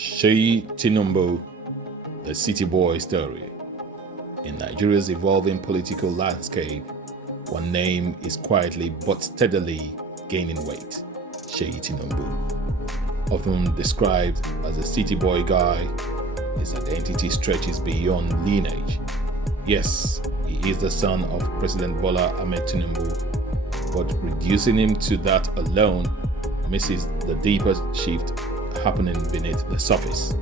Seyi Tinubu, the city boy story. In Nigeria's evolving political landscape, one name is quietly but steadily gaining weight: Seyi Tinubu. Often described as a city boy guy, his identity stretches beyond lineage. Yes, he is the son of President Bola Ahmed Tinubu, but reducing him to that alone misses the deeper shift happening beneath the surface.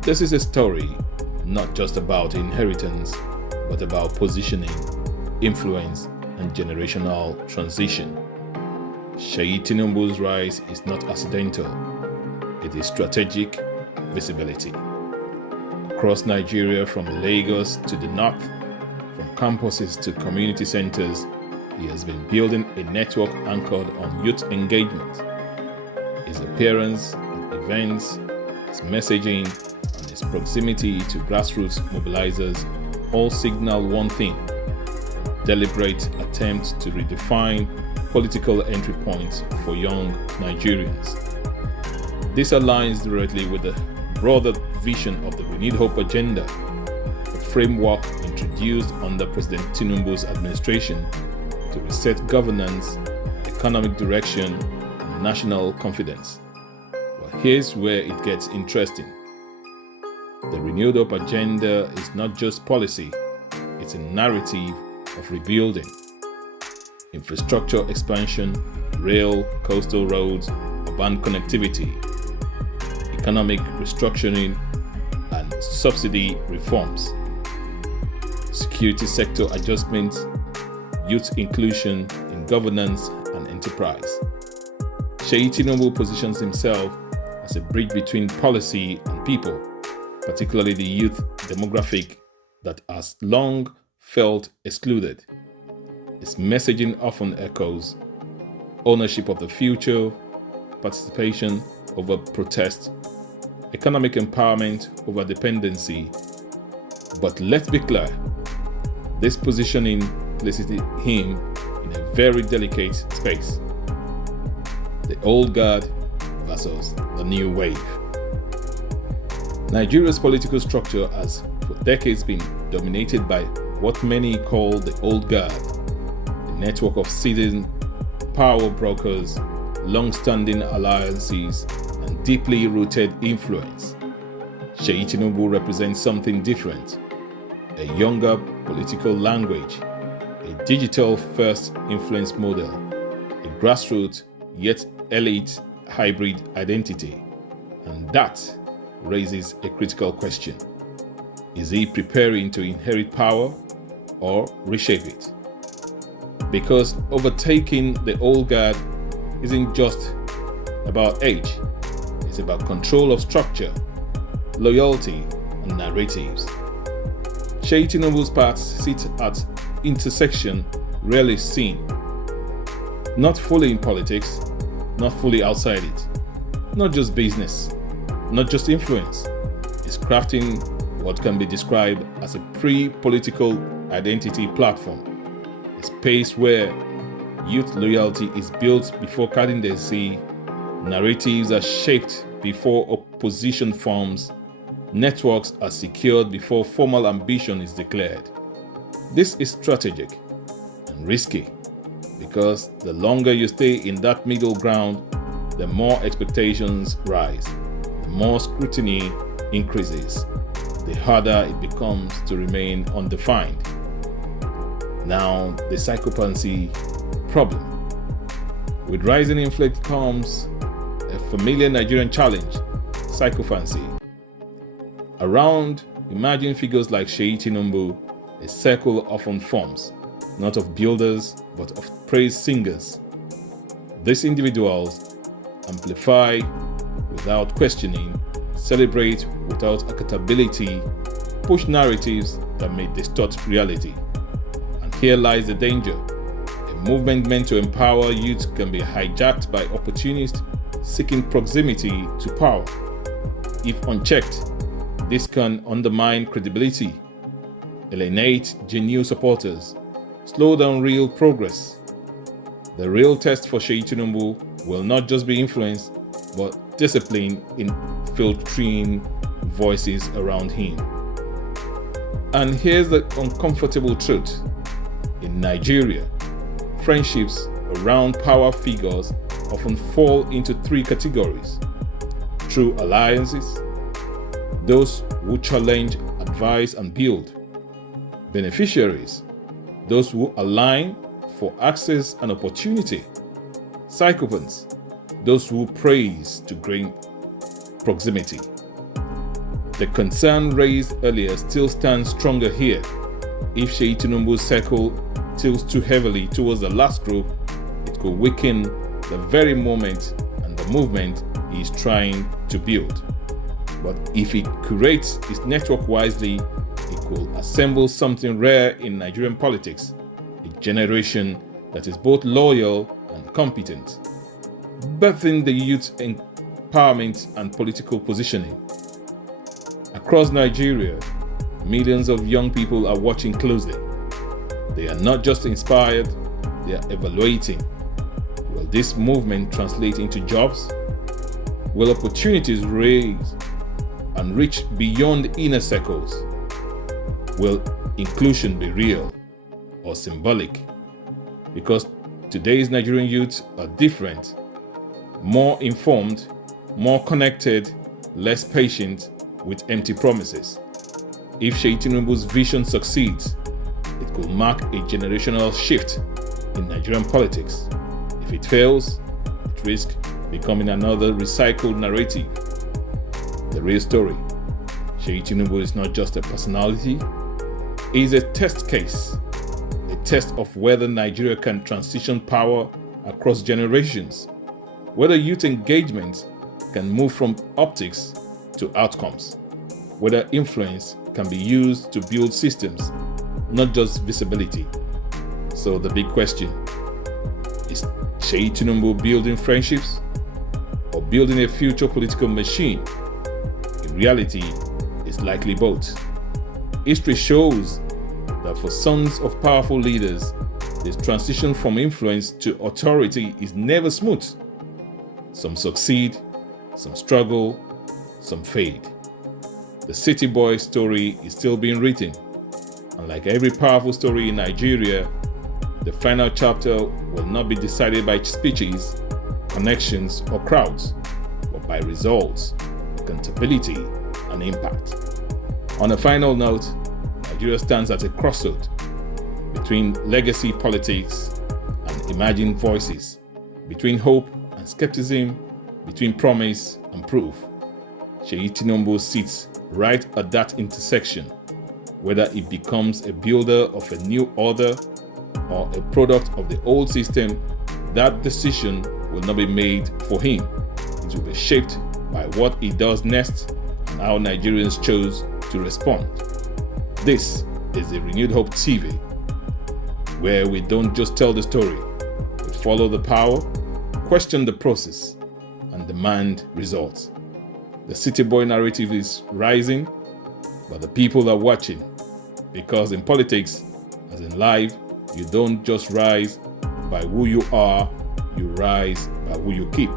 This is a story not just about inheritance, but about positioning, influence, and generational transition. Seyi Tinubu's rise is not accidental. It is strategic visibility. Across Nigeria, from Lagos to the north, from campuses to community centers, he has been building a network anchored on youth engagement. His appearance at events, his messaging, and his proximity to grassroots mobilizers all signal one thing: a deliberate attempt to redefine political entry points for young Nigerians. This aligns directly with the broader vision of the Renewed Hope agenda, a framework introduced under President Tinubu's administration to reset governance, economic direction, and national confidence. But here's where it gets interesting. The Renewed Hope agenda is not just policy, it's a narrative of rebuilding. Infrastructure expansion, rail, coastal roads, urban connectivity, economic restructuring, and subsidy reforms, security sector adjustments, youth inclusion in governance and enterprise. Seyi Tinubu positions himself as a bridge between policy and people, particularly the youth demographic that has long felt excluded. His messaging often echoes ownership of the future, participation over protest, economic empowerment over dependency. But let's be clear, this positioning places him in a very delicate space: the old guard versus the new wave. Nigeria's political structure has for decades been dominated by what many call the old guard, a network of seasoned power brokers, long-standing alliances, and deeply rooted influence. Seyi Tinubu represents something different: a younger political language, a digital-first influence model, a grassroots yet elite hybrid identity. And that raises a critical question: is he preparing to inherit power or reshape it? Because overtaking the old guard isn't just about age, it's about control of structure, loyalty, and narratives. Seyi Tinubu's path sits at intersection rarely seen. Not fully in politics, not fully outside it. Not just business, not just influence. It's crafting what can be described as a pre-political identity platform. A space where youth loyalty is built before candidacy, narratives are shaped before opposition forms, networks are secured before formal ambition is declared. This is strategic and risky, because the longer you stay in that middle ground, the more expectations rise, the more scrutiny increases, the harder it becomes to remain undefined. Now, the psychopathy problem. With rising inflation comes a familiar Nigerian challenge: psychopathy. Around emerging figures like Seyi Tinubu, a circle often forms, not of builders, but of praise singers. These individuals amplify without questioning, celebrate without accountability, push narratives that may distort reality. And here lies the danger. A movement meant to empower youth can be hijacked by opportunists seeking proximity to power. If unchecked, this can undermine credibility, alienate genuine supporters, slow down real progress. The real test for Seyi Tinubu will not just be influence, but discipline in filtering voices around him. And here's the uncomfortable truth. In Nigeria, friendships around power figures often fall into three categories: true alliances, those who challenge, advise, and build; beneficiaries, those who align for access and opportunity; psychopaths, those who praise to gain proximity. The concern raised earlier still stands stronger here. If Seyi Tinubu's circle tilts too heavily towards the last group, it could weaken the very moment and the movement he is trying to build. But if he curates his network wisely, it could assemble something rare in Nigerian politics: a generation that is both loyal and competent, birthing the youth empowerment and political positioning. Across Nigeria, millions of young people are watching closely. They are not just inspired, they are evaluating. Will this movement translate into jobs? Will opportunities raise and reach beyond inner circles? Will inclusion be real or symbolic? Because today's Nigerian youth are different, more informed, more connected, less patient with empty promises. If Seyi Tinubu's vision succeeds, it could mark a generational shift in Nigerian politics. If it fails, it risks becoming another recycled narrative. The real story: Seyi Tinubu is not just a personality, he is a test case, a test of whether Nigeria can transition power across generations, whether youth engagement can move from optics to outcomes, whether influence can be used to build systems, not just visibility. So the big question: is Seyi Tinubu building friendships or building a future political machine? In reality, it's likely both. History shows that for sons of powerful leaders, this transition from influence to authority is never smooth. Some succeed, some struggle, some fade. The city boy story is still being written, and like every powerful story in Nigeria, the final chapter will not be decided by speeches, connections, or crowds, but by results, accountability, and impact. On a final note, Nigeria stands at a crossroad between legacy politics and emerging voices, between hope and skepticism, between promise and proof. Seyi Tinubu sits right at that intersection. Whether it becomes a builder of a new order or a product of the old system, that decision will not be made for him. It will be shaped by what he does next and how Nigerians chose to respond. This is the Renewed Hope TV, where we don't just tell the story, we follow the power, question the process, and demand results. The city boy narrative is rising, but the people are watching. Because in politics, as in life, you don't just rise by who you are, you rise by who you keep.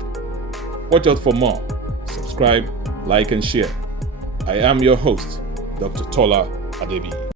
Watch out for more. Subscribe, like, and share. I am your host, Dr. Tola Adebi.